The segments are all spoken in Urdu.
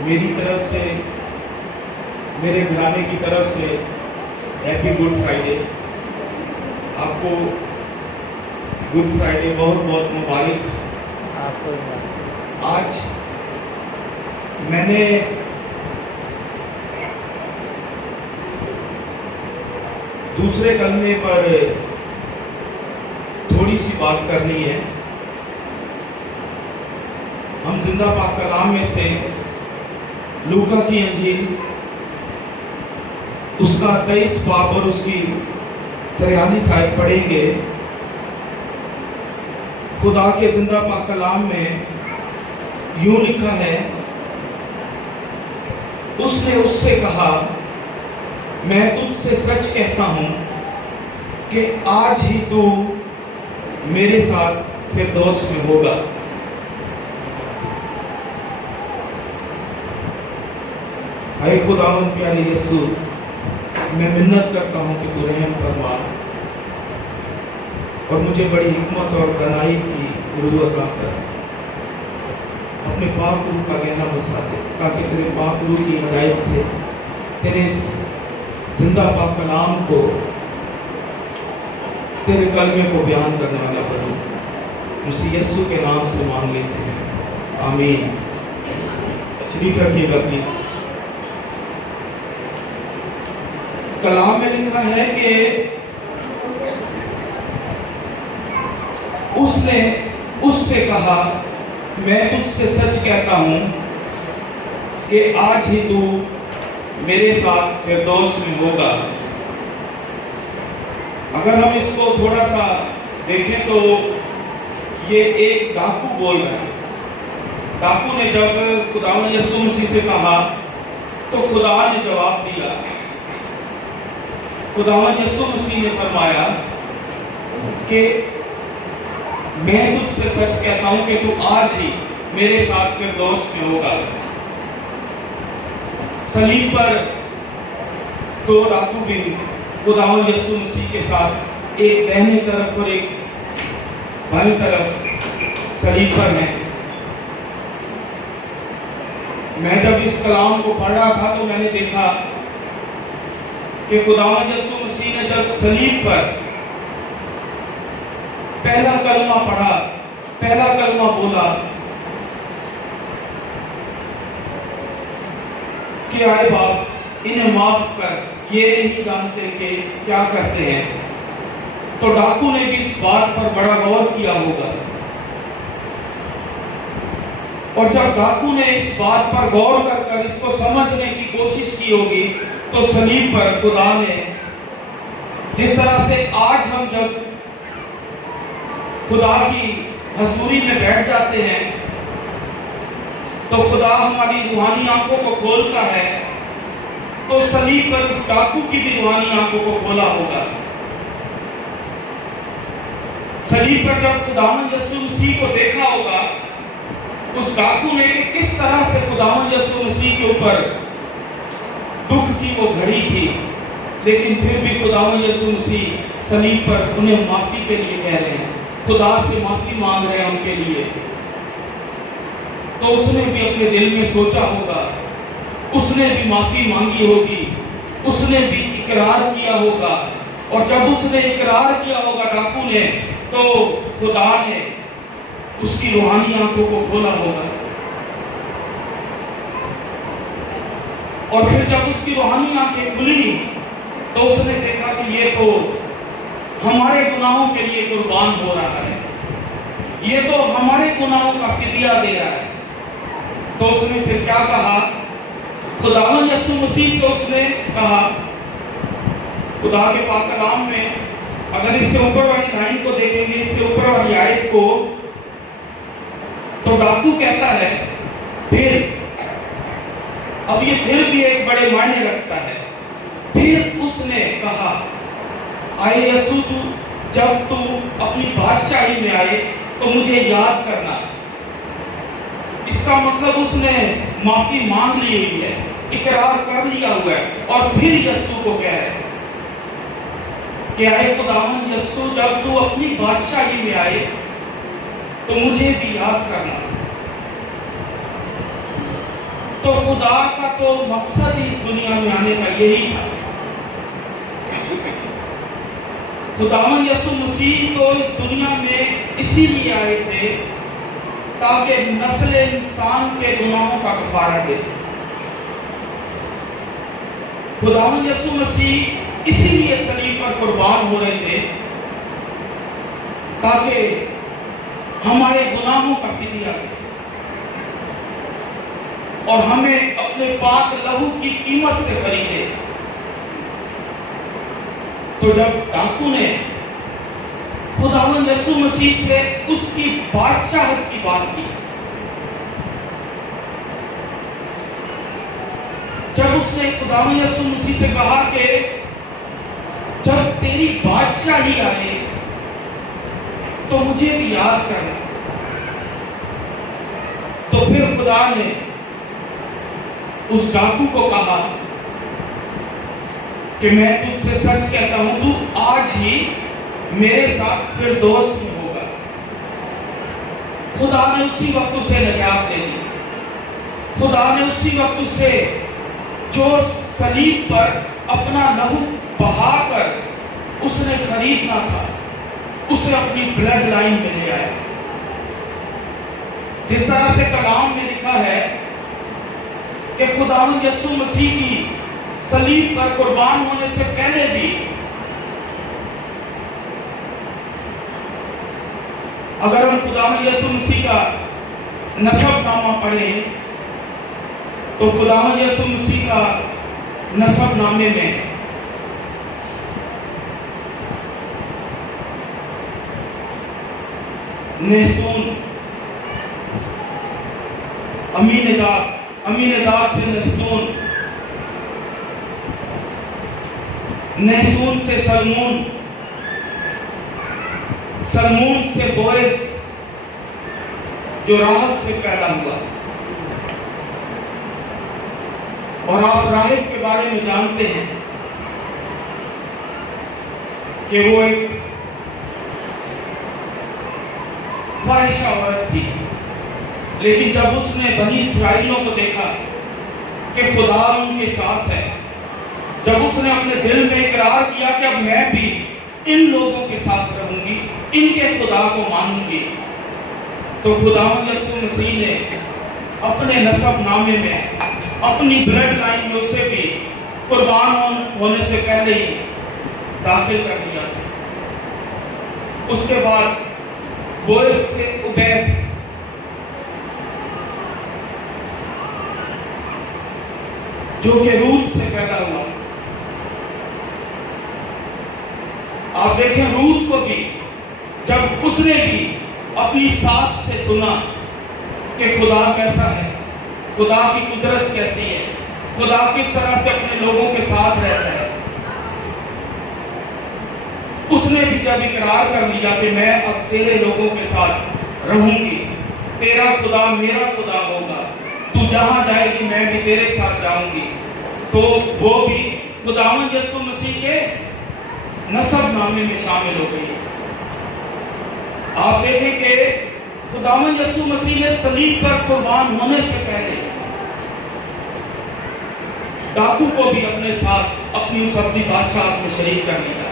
میری طرف سے، میرے گھرانے کی طرف سے ہیپی گڈ فرائیڈے۔ آپ کو گڈ فرائیڈے بہت بہت مبارک۔ آج میں نے دوسرے کلمے پر تھوڑی سی بات کرنی ہے۔ ہم زندہ پاک کلام میں سے لوکا کی انجیل اس کا 23 باب اور اس کی 43 آیت پڑھیں گے۔ خدا کے زندہ پاک کلام میں یوں لکھا ہے، اس نے اس سے کہا، میں تجھ سے سچ کہتا ہوں کہ آج ہی تو میرے ساتھ فردوس میں ہوگا۔ اے خداوند پیارے یسوع، میں منت کرتا ہوں کہ تو رحم فرما اور مجھے بڑی حکمت اور دانائی کی علو عطا کر۔ اپنے پاک روح کا گہرا بسا دے تاکہ تیرے پاک روح کی ہدایت سے تیرے اس زندہ پاک کلام کو، تیرے کلمے کو بیان کرنے والا بنوں۔ مسیح یسوع کے نام سے مانگ لیتے ہیں، آمین۔ شریف رکھیے گا پلیز۔ کلام میں لکھا ہے کہ اس نے اس سے کہا، میں تجھ سے سچ کہتا ہوں کہ آج ہی تو میرے ساتھ فردوس میں ہوگا۔ اگر ہم اس کو تھوڑا سا دیکھیں تو یہ ایک ڈاکو بول رہا ہے۔ ڈاکو نے جب خداوند یسوع مسیح سے کہا تو خدا نے جواب دیا۔ خداوند یسوع مسیح نے فرمایا کہ میں تجھ سے سچ کہتا ہوں کہ تو آج ہی میرے ساتھ فردوس میں ہوگا۔ صلیب پر دو ڈاکو بھی خداوند یسوع مسیح کے ساتھ ایک دہنی طرف اور ایک بائیں طرف صلیب پر ہیں۔ میں جب اس کلام کو پڑھ رہا تھا تو میں نے دیکھا کہ خداوند یسوع مسیح نے جب صلیب پر پہلا کلمہ پڑھا، پہلا کلمہ بولا کہ آئے باپ انہیں معاف کر، یہ نہیں جانتے کہ کیا کرتے ہیں، تو ڈاکو نے بھی اس بات پر بڑا غور کیا ہوگا۔ اور جب ڈاکو نے اس بات پر غور کر اس کو سمجھنے کی کوشش کی ہوگی تو صلیب پر خدا نے، جس طرح سے آج ہم جب خدا کی حضوری میں بیٹھ جاتے ہیں تو خدا ہماری روحانی آنکھوں کو کھولتا ہے، تو صلیب پر اس ڈاکو کی بھی روحانی آنکھوں کو کھولا ہوگا۔ صلیب پر جب خداوند یسوع مسیح کو دیکھا ہوگا اس ڈاکو نے کہ کس طرح سے خداوند یسوع مسیح کے اوپر دکھ کی وہ گھڑی تھی، لیکن پھر بھی خداوند یسوع مسیح صلیب پر انہیں معافی کے لیے کہہ رہے ہیں، خدا سے معافی مانگ رہے ہیں ان کے لیے۔ تو اس نے بھی اپنے دل میں سوچا ہوگا، اس نے بھی معافی مانگی ہوگی، اس نے بھی اقرار کیا ہوگا، اور جب اس نے اقرار کیا ہوگا ڈاکو نے، تو خدا نے اس کی روحانی آنکھوں کو کھولا ہوگا۔ اور پھر جب اس کی روحانی آنکھیں کھلی تو اس نے دیکھا کہ یہ تو ہمارے گناہوں کے لیے قربان ہو رہا ہے، یہ تو ہمارے گناہوں کا فدیہ دے رہا ہے۔ تو اس نے پھر کیا کہا؟ خداوند یسوع مسیح سے اس نے کہا، خدا کے پاک کلام میں اگر اس سے اوپر والی لائن کو دیکھیں گے، اس سے اوپر والی آیت کو، تو ڈاکو کہتا ہے پھر، اب یہ پھر بھی ایک بڑے معنی رکھتا ہے۔ پھر اس نے کہا، آئے یسوع تو جب تو اپنی بادشاہی میں آئے تو مجھے یاد کرنا۔ اس کا مطلب اس نے معافی مانگ لی ہوئی ہے، اقرار کر لیا ہوا ہے، اور پھر یسوع کو کہہ رہے کہ آئے خداوند یسوع جب تو اپنی بادشاہی میں آئے تو مجھے بھی یاد کرنا۔ تو خدا کا تو مقصد ہی اس دنیا میں آنے کا یہی تھا. خداوند یسوع مسیح تو اس دنیا میں اسی لیے آئے تھے تاکہ نسل انسان کے گناہوں کا کفارہ دے. خداوند یسوع مسیح اسی لیے صلیب پر قربان ہو رہے تھے تاکہ ہمارے گناہوں کا فدیہ دے اور ہمیں اپنے پاک لہو کی قیمت سے خریدے. تو جب ڈاکو نے خداوند یسوع مسیح سے اس کی بادشاہت کی بات کی، جب اس نے خداوند یسوع مسیح سے کہا کہ جب تیری بادشاہی آئے تو مجھے بھی یاد کرنا، تو پھر خدا نے اس ڈاکو کو کہا کہ میں تجھ سے سچ کہتا ہوں تو آج ہی میرے ساتھ پھر دوست میں ہوگا. خدا نے اسی وقت اسے نجات دے دی. خدا نے اسی وقت اسے جو صلیب پر اپنا لہو بہا کر اس نے خریدنا تھا اسے اپنی بلڈ لائن میں لے آیا. جس طرح سے کلام میں لکھا ہے کہ خداوند یسوع مسیح کی صلیب پر قربان ہونے سے پہلے بھی اگر ہم خداوند یسوع مسیح کا نسب نامہ پڑھیں تو خداوند یسوع مسیح کا نسب نامے میں نحسون، امیناداب سے نحسون، نحسون سے سلمون، سلمون سے بوئز جو راحت سے پیدا ہوا. اور آپ راحت کے بارے میں جانتے ہیں کہ وہ ایک فاحشہ عورت تھی، لیکن جب اس نے بنی اسرائیلوں کو دیکھا کہ خدا ان کے ساتھ ہے، جب اس نے اپنے دل میں اقرار کیا کہ اب میں بھی ان لوگوں کے ساتھ رہوں گی، ان کے خدا کو مانوں گی، تو خداوند یسوع مسیح نے اپنے نسب نامے میں اپنی بلڈ لائن میں اسے بھی قربان ہونے سے پہلے ہی داخل کر دیا. اس کے بعد بوئز سے عبید، جو کہ روت سے پیدا ہوا. آپ دیکھیں روت کو بھی جب اس نے بھی اپنی ساس سے سنا کہ خدا کیسا ہے، خدا کی قدرت کیسی ہے، خدا کس طرح سے اپنے لوگوں کے ساتھ رہتا ہے، اس نے بھی جب اقرار کر لیا کہ میں اب تیرے لوگوں کے ساتھ رہوں گی، تیرا خدا میرا خدا ہوگا، تو جہاں جائے گی میں بھی تیرے ساتھ جاؤں گی، تو وہ بھی خداوند یسوع مسیح کے نسب نامے میں شامل ہو گئی. آپ دیکھیں کہ خداوند یسوع مسیح نے صلیب پر قربان ہونے سے پہلے ڈاکو کو بھی اپنے ساتھ اپنی اس اپنی بادشاہت میں شریک کر لیا.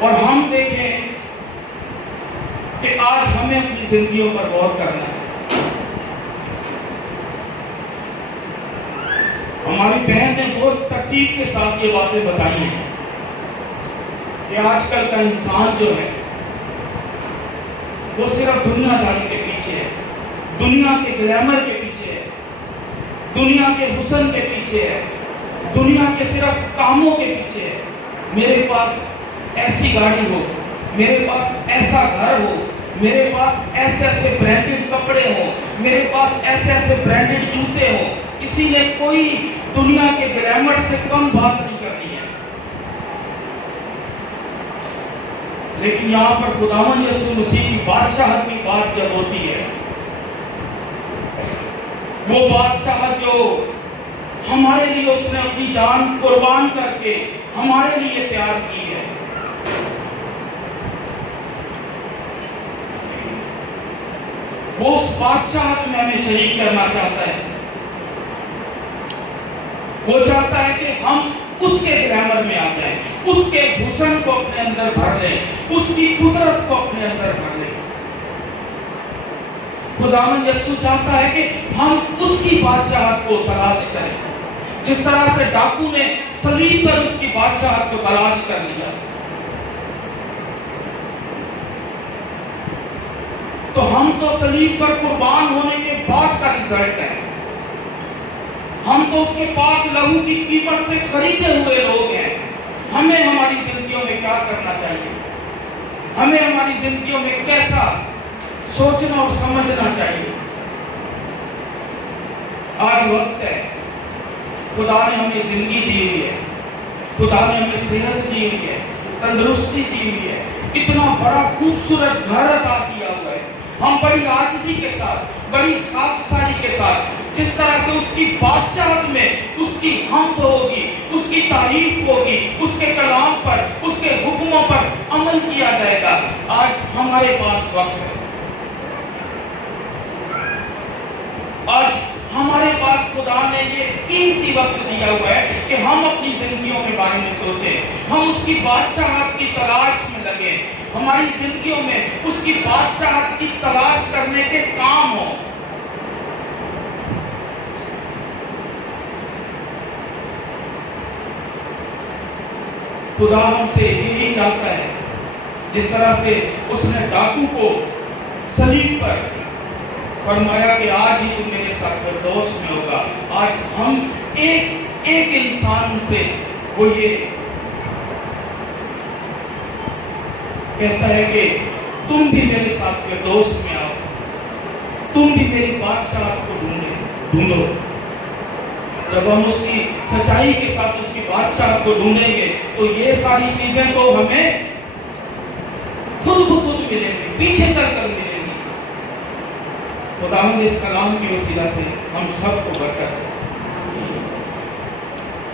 اور ہم دیکھیں کہ آج ہمیں اپنی زندگیوں پر غور کرنا ہے. ہماری بہن نے بہت ترتیب کے ساتھ یہ باتیں بتائی ہیں کہ آج کل کا انسان جو ہے وہ صرف دنیا داری کے پیچھے ہے، دنیا کے گلیمر کے پیچھے ہے، دنیا کے حسن کے پیچھے ہے، دنیا کے صرف کاموں کے پیچھے ہے. میرے پاس ایسی گاڑی ہو، میرے پاس ایسا گھر ہو، میرے پاس ایسے ایسے برانڈڈ کپڑے ہوں، میرے پاس ایسے ایسے برانڈڈ جوتے ہوں. کسی نے کوئی دنیا کے گلیمر سے کم بات نہیں کرنی ہے. لیکن یہاں پر خداوند یسوع مسیح کی بادشاہت کی بات جب ہوتی ہے، وہ بادشاہت جو ہمارے لیے اس نے اپنی جان قربان کر کے ہمارے لیے تیار کی ہے، وہ اس بادشاہت میں ہمیں شریک کرنا چاہتا ہے. وہ چاہتا ہے کہ ہم اس کے گرامر میں آ جائیں, اس کے حسن کو اپنے اندر بھر لیں, اس کی قدرت کو اپنے اندر بھر لیں. خداوند یسوع چاہتا ہے کہ ہم اس کی بادشاہت کو تلاش کریں, جس طرح سے ڈاکو نے صلیب پر اس کی بادشاہت کو تلاش کر لیا. تو ہم تو صلیب پر قربان ہونے کے بعد کا رزلٹ ہے. ہم تو اس کے پاک لہو کی قیمت سے خریدے ہوئے لوگ ہیں. ہمیں ہماری زندگیوں میں کیا کرنا چاہیے, ہمیں ہماری زندگیوں میں کیسا سوچنا اور سمجھنا چاہیے. آج وقت ہے, خدا نے ہمیں زندگی دی ہوئی ہے, خدا نے ہمیں صحت دی ہوئی ہے, تندرستی دی ہوئی ہے, اتنا بڑا خوبصورت گھر عطا کیا ہوا ہے. ہم بڑی عاجزی کے ساتھ, بڑی خاکساری کے ساتھ, جس طرح سے اس کی بادشاہت میں اس کی حمد ہوگی, اس کی تعریف ہوگی, اس کے کلام پر, اس کے حکموں پر عمل کیا جائے گا. آج ہمارے پاس وقت ہے, آج ہمارے پاس خدا نے یہ قیمتی وقت دیا ہوا ہے کہ ہم اپنی زندگیوں کے بارے میں سوچیں, ہم اس کی بادشاہت کی تلاش میں لگیں, ہماری زندگیوں میں اس کی بادشاہت کی تلاش کرنے کے کام ہوں. خدا ہم سے یہی چاہتا ہے, جس طرح سے اس نے ڈاکو کو صلیب پر فرمایا کہ آج ہی تم میرے ساتھ فردوس میں ہوگا. آج ہم ایک انسان سے وہ یہ کہتا ہے کہ تم بھی میرے ساتھ فردوس میں آؤ, تم بھی میری بادشاہت کو ڈھونڈو. جب ہم اس کی سچائی کے ساتھ اس کی بادشاہت کو ڈھونڈیں گے تو یہ ساری چیزیں تو ہمیں خود بخود ملیں گی, پیچھے چل کر ملیں گی. خداوند اس کلام کی وسیلہ سے ہم سب کو برکت